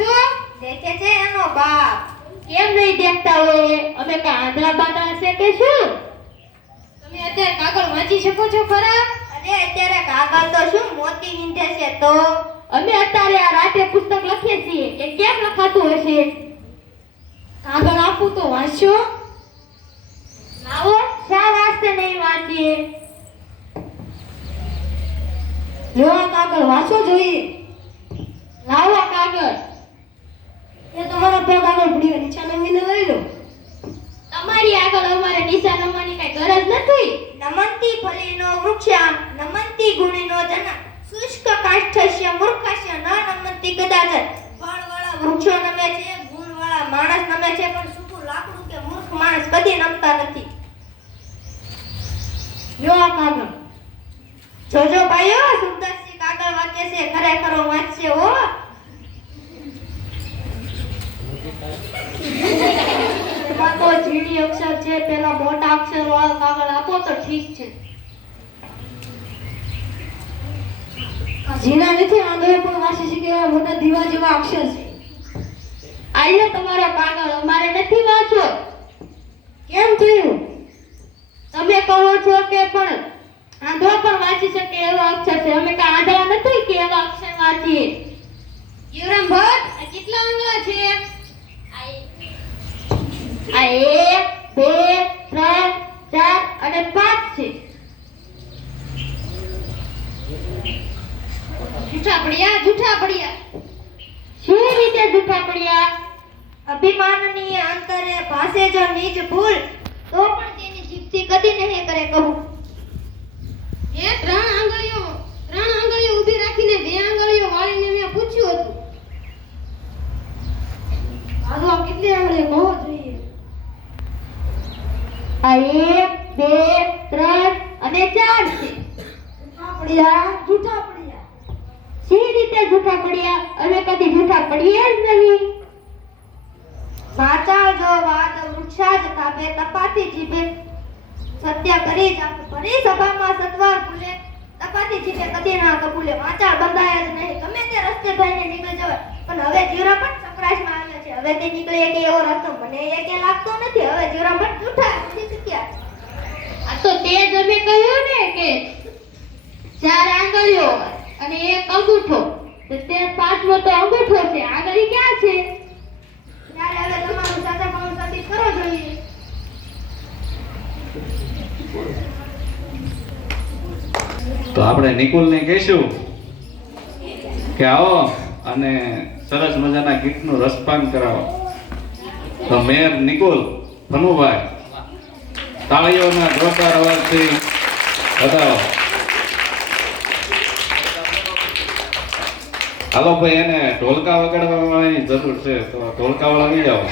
છો? દેખે છે એનો બાપ. કેમ નહીં દેખતા હોય? અમે કાં આંધળા બાંધળા છે કે શું? તમે અત્યારે કાગળ વાંચી શકો છો ખરા? અરે અત્યારે કાગળ તો શું મોતી વીંધે છે તો? અમે અત્યારે આ રાતે પુસ્તક લખીએ છીએ કે કેમ લખાતું હશે? કાગળ આપું તો વાંચશો લાવો શા વાસ્તે નહીં વાંચીએ? જો આ કાગળ વાંચો જોઈએ. લાવો કાગળ. એ તમારો પગ આગળ પડ્યો નીચે નમીને લઈ લો તમારી આગળ અમારે નિશાન નમવાની કઈ ગરજ નથી? નમંતી ફલીનો વૃક્ષ નમંતી ગુણીનો જન શુષ્ક કાષ્ઠસ્ય મૂર્ખસ્ય ન નમંતી કદાચ. ફળવાળા વૃક્ષો નમે છે ગુણવાળા માણસ નમે છે પણ સૂકું લાકડું કે મૂર્ખ માણસ કદી નમતા નથી. જો આ કાગળ. જોજો ભાઈઓ સુંદરસિંહ કાગળ વાંચે છે ખરેખર વાંચશે હો. ઝીણી અક્ષર છે પેલા મોટા અક્ષર વાળા કાગળ આપો તો ઠીક છે. ઝીણા નથી આંધળો પણ વાંચી શકે એવા મોટા દીવા જેવા અક્ષર છે. આલ્યો તમારો કાગળ અમારે નથી વાંચો. કેમ થયું? તમે કહો છો કે પણ આંધળો પણ વાંચી શકે એવા અક્ષર છે. અમે કાં આંધળા નથી કે એવા અક્ષર વાંચીએ. યુરામ ભટ્ટ કેટલા આંગળા છે? આ એક બે ત્રણ ચાર અને પાંચ છે જૂઠા પડ્યા જૂઠા પડ્યા. શું રીતે જૂઠા પડ્યા? અભિમાનની અંતરે ભાષે જો નીચ ભૂલ. તો પણ તેની જીભથી કદી નહીં કરે કહું. એ ત્રણ આંગળીઓ ત્રણ આંગળીઓ ઊભી રાખીને બે આંગળીઓ વાળીને મેં પૂછ્યું હતું. હાલો કેટલી આંગળીઓ કહો જોઈએ? આ એક બે ત્રણ અને ચાર છે. જૂઠા પડ્યા જૂઠા શી રીતે જૂઠા પડ્યા? અમે કદી જૂઠા પડીએ જ નહીં. વાચા જો વાત વૃક્ષા જ કાપે તપાતી જીભે. સત્ય કરી જ ફરી સભામાં સત્વાર ભૂલે. તપાતી જીભે કદી ના કબૂલે. વાચા બંધાય જ નહીં. ગમે તે રસ્તે થઈને નીકળી જવાય. પણ હવે જીવરા પણ સંકરાશમાં આવ્યો છે. હવે તે નીકળે કે એવો રસ્તો? મને એ કે લાગતો નથી. હવે જીવરા પણ જૂઠા નથી શીખ્યા. આ તો તે જ અમે કહ્યું ને કે ચાર આંગળીઓ અને એક અંગૂઠો. તો તે પાંચમો તો અંગૂઠો છે. આંગળી ક્યાં છે? ત્યારે હવે તમારું સાચા પણ સાથી કરો જોઈએ. તો આપણે નિકુલને કહીશું કે આવો અને સરસ મજાના ગીતનું રસપાન કરાવો. તો મેયર નિકુલ ભનુભાઈ તાળીઓના જોરદાર અવાજથી વધાવો હાલો ભાઈ એને ઢોલકા વગાડવાની જરૂર છે તો ઢોલકા વાળા આવી. જાઓ